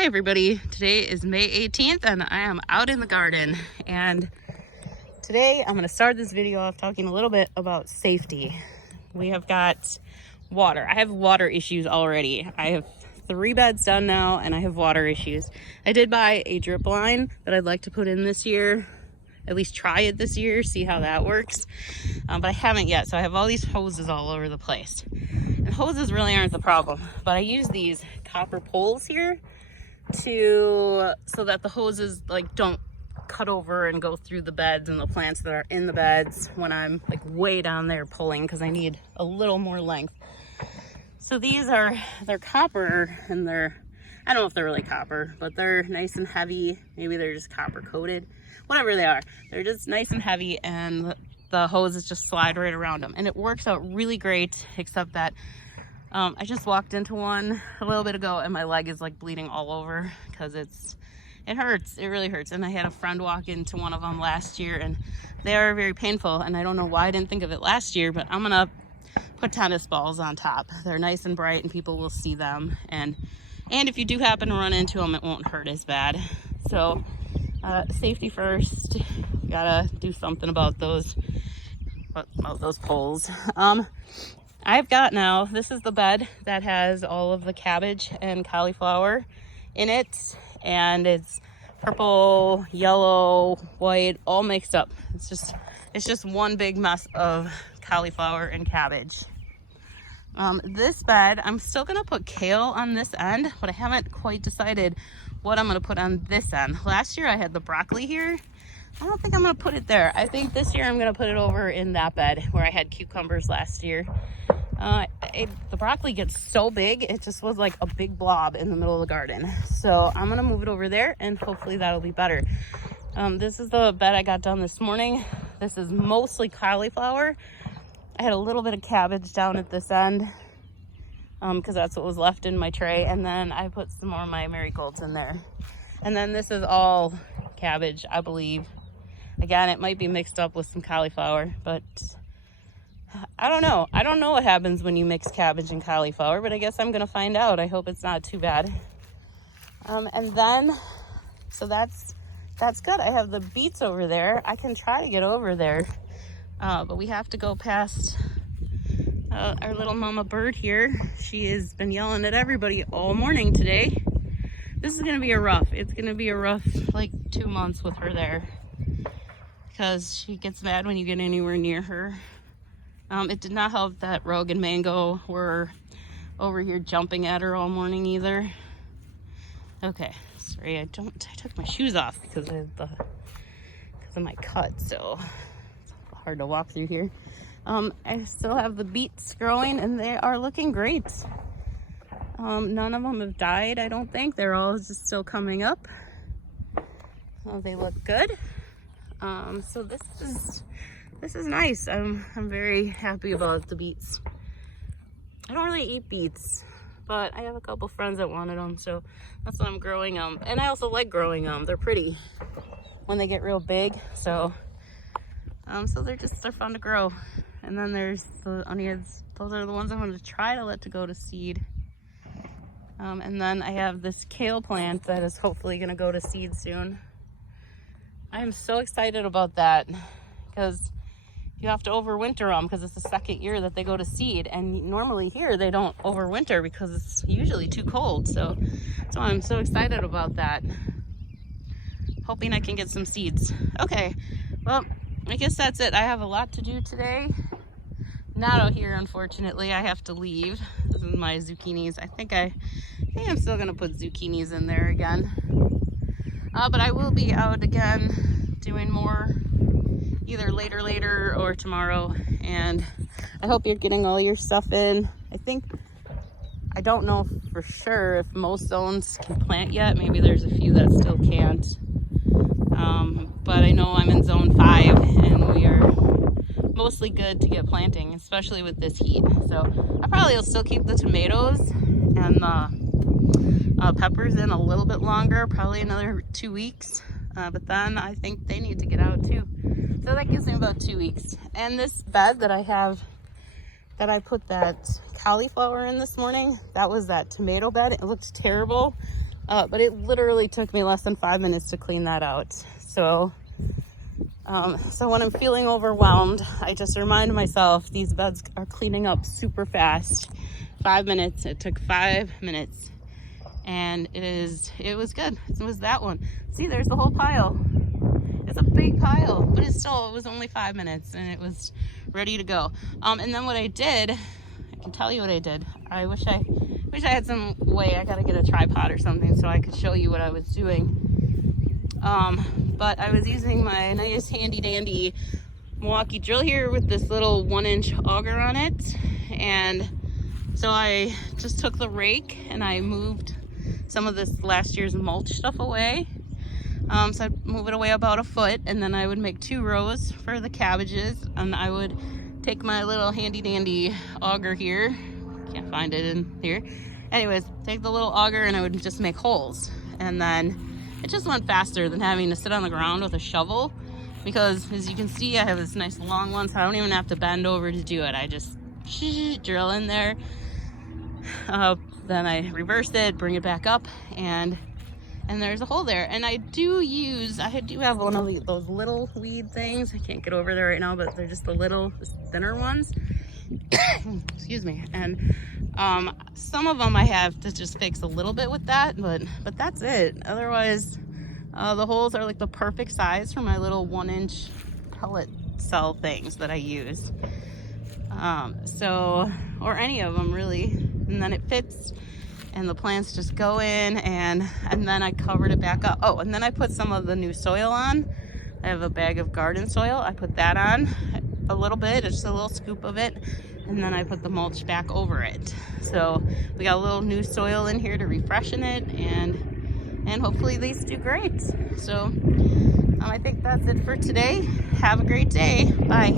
Hi everybody, today is May 18th and I am out in the garden, and today I'm going to start this video off talking a little bit about safety. We have got water. I have water issues already. I have 3 beds done now and I have water issues. I did buy a drip line that I'd like to put in this year, at least try it this year, see how that works, but I haven't yet. So I have all these hoses all over the place, and hoses really aren't the problem, but I use these copper poles here so that the hoses don't cut over and go through the beds and the plants that are in the beds when I'm way down there pulling, because I need a little more length. So they're copper, and I don't know if they're really copper, but they're nice and heavy. Maybe they're just copper coated, whatever they are. They're just nice and heavy, and the hoses just slide right around them, and it works out really great, except that I just walked into one a little bit ago and my leg is bleeding all over because it hurts. It really hurts. And I had a friend walk into one of them last year and they are very painful, and I don't know why I didn't think of it last year, but I'm gonna put tennis balls on top. They're nice and bright and people will see them, and if you do happen to run into them, it won't hurt as bad. So safety first. You gotta do something about those poles. I've got now, this is the bed that has all of the cabbage and cauliflower in it, and it's purple, yellow, white, all mixed up. It's just one big mess of cauliflower and cabbage. This bed, I'm still gonna put kale on this end, but I haven't quite decided what I'm gonna put on this end. Last year I had the broccoli here. I don't think I'm gonna put it there. I think this year I'm gonna put it over in that bed where I had cucumbers last year. The broccoli gets so big, it just was like a big blob in the middle of the garden. So I'm gonna move it over there and hopefully that'll be better. This is the bed I got done this morning. This is mostly cauliflower. I had a little bit of cabbage down at this end because that's what was left in my tray, and then I put some more of my marigolds in there. And then this is all cabbage, I believe. Again, it might be mixed up with some cauliflower, but I don't know. I don't know what happens when you mix cabbage and cauliflower, but I guess I'm gonna find out. I hope it's not too bad. And then, so that's good. I have the beets over there. I can try to get over there, but we have to go past our little mama bird here. She has been yelling at everybody all morning today. This is gonna be it's gonna be a rough 2 months with her there, because she gets mad when you get anywhere near her. It did not help that Rogue and Mango were over here jumping at her all morning either. Okay, sorry, I took my shoes off because of my cut, so it's hard to walk through here. I still have the beets growing and they are looking great. None of them have died, I don't think. They're all just still coming up. They look good. So this is nice. I'm very happy about the beets. I don't really eat beets, but I have a couple friends that wanted them, so that's why I'm growing them. And I also like growing them. They're pretty when they get real big. So they're fun to grow. And then there's the onions. Those are the ones I'm going to try to let go to seed. And then I have this kale plant that is hopefully going to go to seed soon. I am so excited about that, because you have to overwinter them because it's the second year that they go to seed, and normally here they don't overwinter because it's usually too cold. So I'm so excited about that. Hoping I can get some seeds. Okay, well, I guess that's it. I have a lot to do today. Not out here, unfortunately. I have to leave. This is my zucchinis. I think I'm still gonna put zucchinis in there again. But I will be out again doing more either later or tomorrow, and I hope you're getting all your stuff in. I don't know for sure if most zones can plant yet. Maybe there's a few that still can't, but I know I'm in zone 5 and we are mostly good to get planting, especially with this heat. So I probably will still keep the tomatoes and the peppers in a little bit longer, probably another 2 weeks, but then I think they need to get out too. So that gives me about 2 weeks. And this bed that I have, that I put that cauliflower in this morning, that was that tomato bed. It looked terrible. But it literally took me less than 5 minutes to clean that out. So when I'm feeling overwhelmed, I just remind myself these beds are cleaning up super fast. 5 minutes. It took 5 minutes, and it was good. It was that one. See, there's the whole pile. It's a big pile, but it was only 5 minutes, and it was ready to go. And then what I did, I can tell you what I did. I wish I had some way. I gotta get a tripod or something so I could show you what I was doing. But I was using my nice handy dandy Milwaukee drill here with this little 1-inch auger on it. And so I just took the rake and I moved some of this last year's mulch stuff away. So I'd move it away about a foot, and then I would make 2 rows for the cabbages, and I would take my little handy dandy auger here. Can't find it in here. Anyways, take the little auger and I would just make holes. And then it just went faster than having to sit on the ground with a shovel, because as you can see, I have this nice long one, so I don't even have to bend over to do it. I just drill in there. Then I reverse it, bring it back up, and there's a hole there. And I do have one of those little weed things. I can't get over there right now, but they're just the little thinner ones. Excuse me. And some of them I have to just fix a little bit with that, but that's it. Otherwise, the holes are like the perfect size for my little 1-inch pellet cell things that I use. Or any of them really. And then it fits, and the plants just go in, and then I covered it back up. Oh, and then I put some of the new soil on. I have a bag of garden soil. I put that on a little bit, just a little scoop of it, and then I put the mulch back over it. So we got a little new soil in here to refreshen it, and hopefully these do great. So I think that's it for today. Have a great day. Bye.